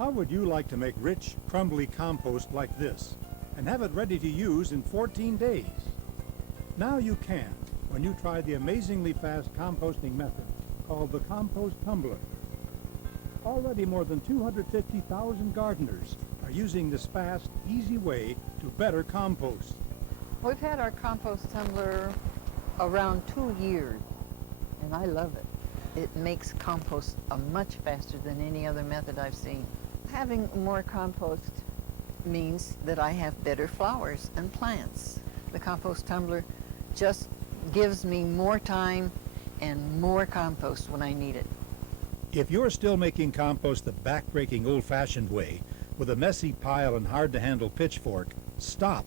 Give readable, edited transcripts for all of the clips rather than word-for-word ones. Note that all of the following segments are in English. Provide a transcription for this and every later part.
How would you like to make rich, crumbly compost like this and have it ready to use in 14 days? Now you can when you try the amazingly fast composting method called the ComposTumbler. Already more than 250,000 gardeners are using this fast, easy way to better compost. We've had our compost tumbler around 2 years, and I love it. It makes compost much faster than any other method I've seen. Having more compost means that I have better flowers and plants. The compost tumbler just gives me more time and more compost when I need it. If you're still making compost the back-breaking old-fashioned way, with a messy pile and hard-to-handle pitchfork, stop.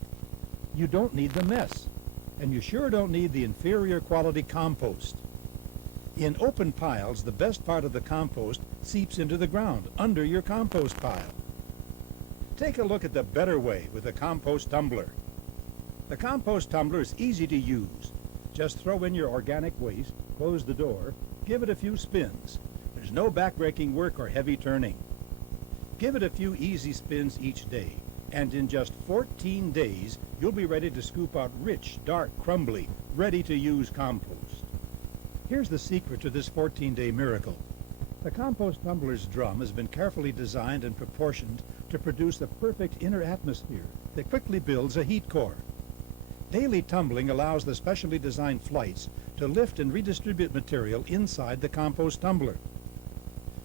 You don't need the mess, and you sure don't need the inferior quality compost. In open piles, the best part of the compost seeps into the ground under your compost pile. Take a look at the better way with the compost tumbler. The compost tumbler is easy to use. Just throw in your organic waste, close the door, give it a few spins. There's no back-breaking work or heavy turning. Give it a few easy spins each day, and in just 14 days, you'll be ready to scoop out rich, dark, crumbly, ready-to-use compost. Here's the secret to this 14-day miracle. The compost tumbler's drum has been carefully designed and proportioned to produce a perfect inner atmosphere that quickly builds a heat core. Daily tumbling allows the specially designed flights to lift and redistribute material inside the compost tumbler.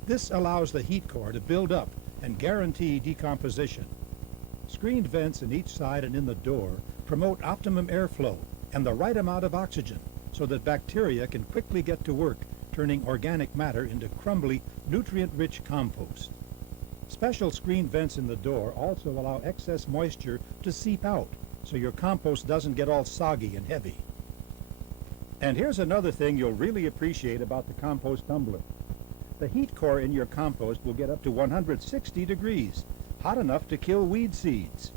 This allows the heat core to build up and guarantee decomposition. Screened vents in each side and in the door promote optimum airflow and the right amount of oxygen so that bacteria can quickly get to work turning organic matter into crumbly, nutrient-rich compost. Special screened vents in the door also allow excess moisture to seep out so your compost doesn't get all soggy and heavy. And here's another thing you'll really appreciate about the compost tumbler. The heat core in your compost will get up to 160 degrees, hot enough to kill weed seeds.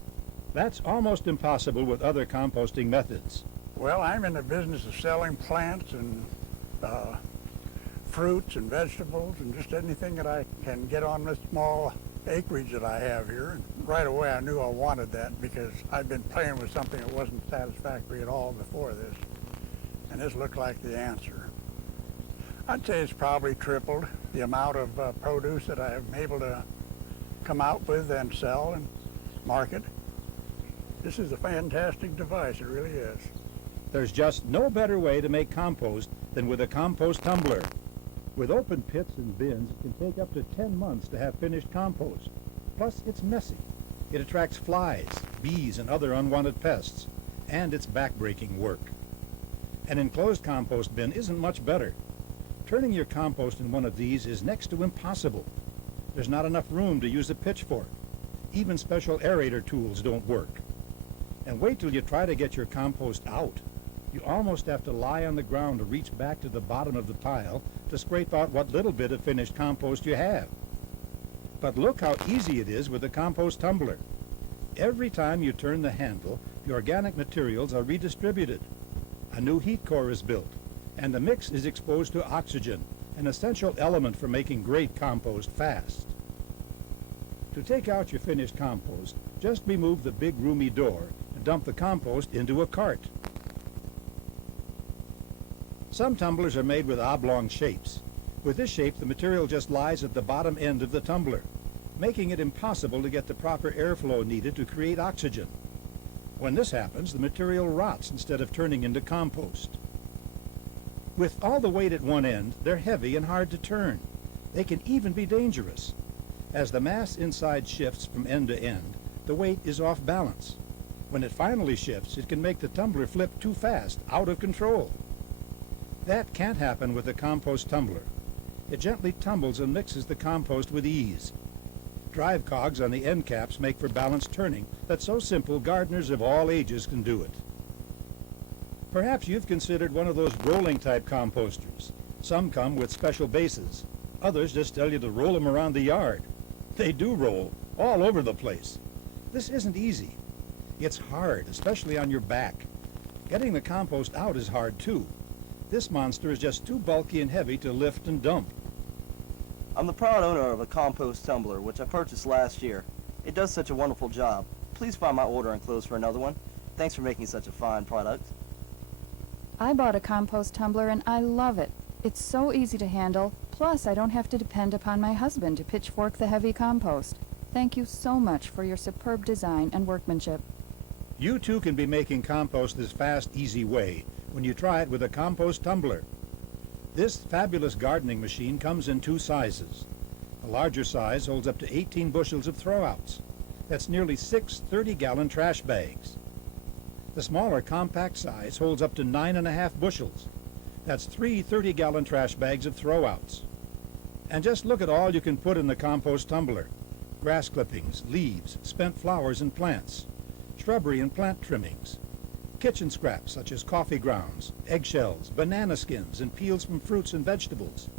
That's almost impossible with other composting methods. Well, I'm in the business of selling plants and fruits and vegetables and just anything that I can get on this small acreage that I have here. And right away I knew I wanted that because I'd been playing with something that wasn't satisfactory at all before this. And this looked like the answer. I'd say it's probably tripled the amount of produce that I'm able to come out with and sell and market. This is a fantastic device, it really is. There's just no better way to make compost than with a compost tumbler. With open pits and bins, it can take up to 10 months to have finished compost. Plus, it's messy. It attracts flies, bees, and other unwanted pests, and it's back-breaking work. An enclosed compost bin isn't much better. Turning your compost in one of these is next to impossible. There's not enough room to use a pitchfork. Even special aerator tools don't work. And wait till you try to get your compost out. You almost have to lie on the ground to reach back to the bottom of the pile to scrape out what little bit of finished compost you have. But look how easy it is with the compost tumbler. Every time you turn the handle, the organic materials are redistributed. A new heat core is built, and the mix is exposed to oxygen, an essential element for making great compost fast. To take out your finished compost, just remove the big roomy door and dump the compost into a cart. Some tumblers are made with oblong shapes. With this shape, the material just lies at the bottom end of the tumbler, making it impossible to get the proper airflow needed to create oxygen. When this happens, the material rots instead of turning into compost. With all the weight at one end, they're heavy and hard to turn. They can even be dangerous. As the mass inside shifts from end to end, the weight is off balance. When it finally shifts, it can make the tumbler flip too fast, out of control. That can't happen with the compost tumbler. It gently tumbles and mixes the compost with ease. Drive cogs on the end caps make for balanced turning that's so simple gardeners of all ages can do it. Perhaps you've considered one of those rolling type composters. Some come with special bases. Others just tell you to roll them around the yard. They do roll, all over the place. This isn't easy. It's hard, especially on your back. Getting the compost out is hard too. This monster is just too bulky and heavy to lift and dump. I'm the proud owner of a compost tumbler, which I purchased last year. It does such a wonderful job. Please find my order enclosed for another one. Thanks for making such a fine product. I bought a compost tumbler and I love it. It's so easy to handle, plus I don't have to depend upon my husband to pitchfork the heavy compost. Thank you so much for your superb design and workmanship. You too can be making compost this fast, easy way when you try it with a compost tumbler. This fabulous gardening machine comes in two sizes. The larger size holds up to 18 bushels of throwouts. That's nearly 6 30-gallon trash bags. The smaller compact size holds up to 9.5 bushels. That's 3 30-gallon trash bags of throwouts. And just look at all you can put in the compost tumbler. Grass clippings, leaves, spent flowers and plants, shrubbery and plant trimmings, kitchen scraps such as coffee grounds, eggshells, banana skins, and peels from fruits and vegetables.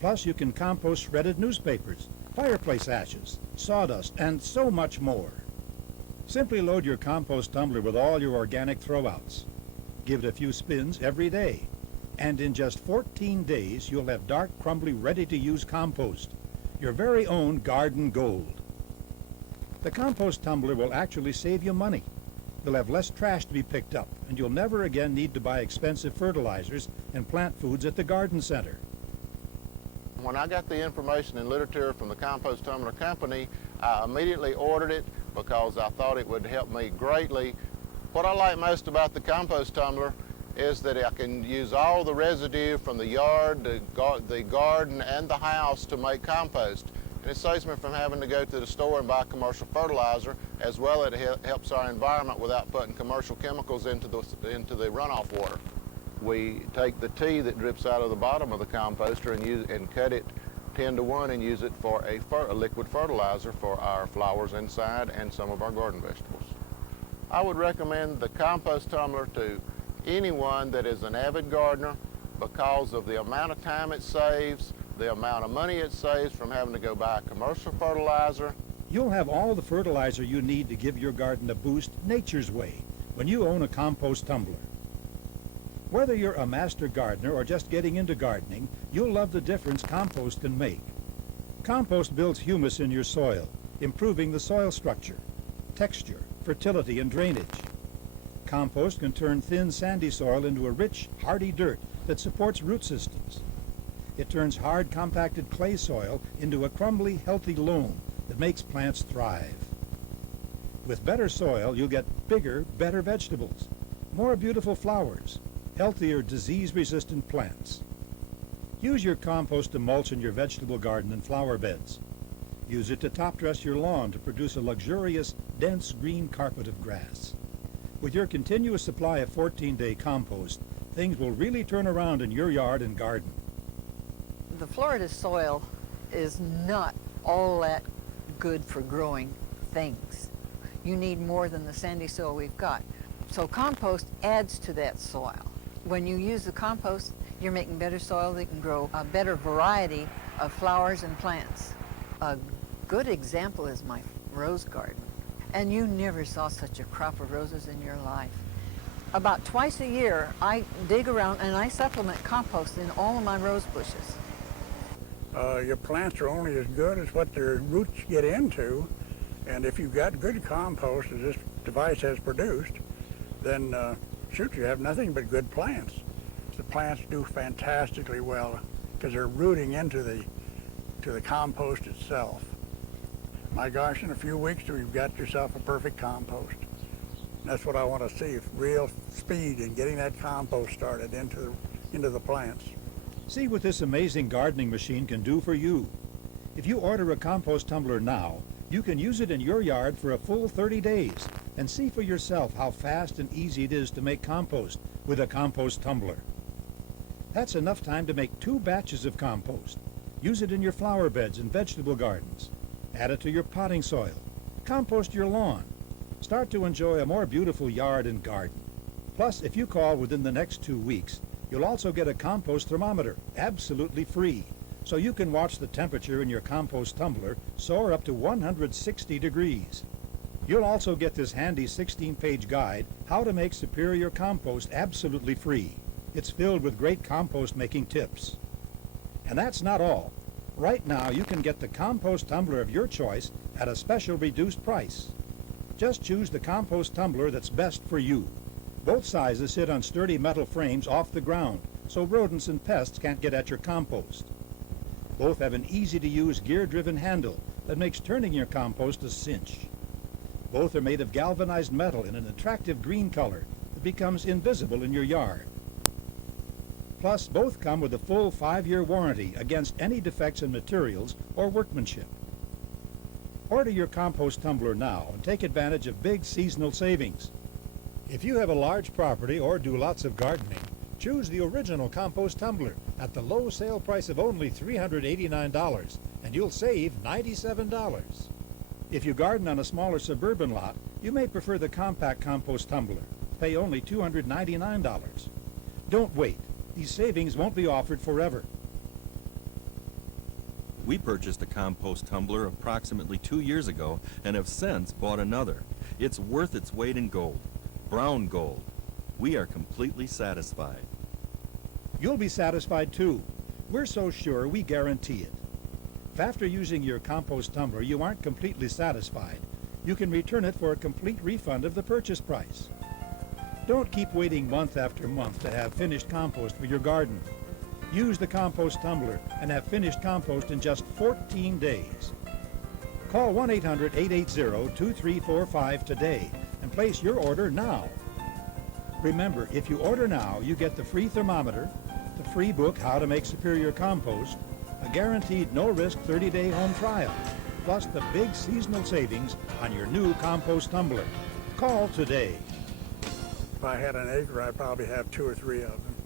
Plus you can compost shredded newspapers, fireplace ashes, sawdust, and so much more. Simply load your compost tumbler with all your organic throwouts. Give it a few spins every day. And in just 14 days, you'll have dark, crumbly, ready-to-use compost. Your very own garden gold. The compost tumbler will actually save you money. You'll have less trash to be picked up, and you'll never again need to buy expensive fertilizers and plant foods at the garden center. When I got the information and literature from the Compost Tumbler Company, I immediately ordered it because I thought it would help me greatly. What I like most about the compost tumbler is that I can use all the residue from the yard, the garden, and the house to make compost. And it saves me from having to go to the store and buy commercial fertilizer, as well as it helps our environment without putting commercial chemicals into the runoff water. We take the tea that drips out of the bottom of the composter and cut it 10 to 1 and use it for a liquid fertilizer for our flowers inside and some of our garden vegetables. I would recommend the compost tumbler to anyone that is an avid gardener because of the amount of time it saves, the amount of money it saves from having to go buy commercial fertilizer. You'll have all the fertilizer you need to give your garden a boost nature's way when you own a compost tumbler. Whether you're a master gardener or just getting into gardening, you'll love the difference compost can make. Compost builds humus in your soil, improving the soil structure, texture, fertility, and drainage. Compost can turn thin, sandy soil into a rich, hardy dirt that supports root systems. It turns hard, compacted clay soil into a crumbly, healthy loam that makes plants thrive. With better soil, you'll get bigger, better vegetables, more beautiful flowers, healthier, disease-resistant plants. Use your compost to mulch in your vegetable garden and flower beds. Use it to top-dress your lawn to produce a luxurious, dense green carpet of grass. With your continuous supply of 14-day compost, things will really turn around in your yard and garden. The Florida soil is not all that good for growing things. You need more than the sandy soil we've got. So compost adds to that soil. When you use the compost, you're making better soil that can grow a better variety of flowers and plants. A good example is my rose garden. And you never saw such a crop of roses in your life. About twice a year, I dig around and I supplement compost in all of my rose bushes. Your plants are only as good as what their roots get into, and if you've got good compost, as this device has produced, then shoot, you have nothing but good plants. The plants do fantastically well because they're rooting into the compost itself. My gosh, in a few weeks you've got yourself a perfect compost. That's what I want to see, real speed in getting that compost started into the plants. See what this amazing gardening machine can do for you. If you order a compost tumbler now, you can use it in your yard for a full 30 days and see for yourself how fast and easy it is to make compost with a compost tumbler. That's enough time to make 2 batches of compost. Use it in your flower beds and vegetable gardens. Add it to your potting soil. Compost your lawn. Start to enjoy a more beautiful yard and garden. Plus, if you call within the next 2 weeks, you'll also get a compost thermometer, absolutely free, so you can watch the temperature in your compost tumbler soar up to 160 degrees. You'll also get this handy 16-page guide, How to Make Superior Compost, absolutely free. It's filled with great compost making tips. And that's not all. Right now, you can get the compost tumbler of your choice at a special reduced price. Just choose the compost tumbler that's best for you. Both sizes sit on sturdy metal frames off the ground, so rodents and pests can't get at your compost. Both have an easy-to-use gear-driven handle that makes turning your compost a cinch. Both are made of galvanized metal in an attractive green color that becomes invisible in your yard. Plus, both come with a full 5-year warranty against any defects in materials or workmanship. Order your compost tumbler now and take advantage of big seasonal savings. If you have a large property or do lots of gardening, choose the original compost tumbler at the low sale price of only $389, and you'll save $97. If you garden on a smaller suburban lot, you may prefer the compact compost tumbler. Pay only $299. Don't wait. These savings won't be offered forever. We purchased a compost tumbler approximately 2 years ago and have since bought another. It's worth its weight in gold. Brown gold. We are completely satisfied. You'll be satisfied too. We're so sure we guarantee it. If after using your compost tumbler you aren't completely satisfied, you can return it for a complete refund of the purchase price. Don't keep waiting month after month to have finished compost for your garden. Use the compost tumbler and have finished compost in just 14 days. Call 1-800-880-2345 today and place your order now. Remember, if you order now, you get the free thermometer, the free book, How to Make Superior Compost, a guaranteed no-risk 30-day home trial, plus the big seasonal savings on your new compost tumbler. Call today. If I had an acre, I'd probably have 2 or 3 of them.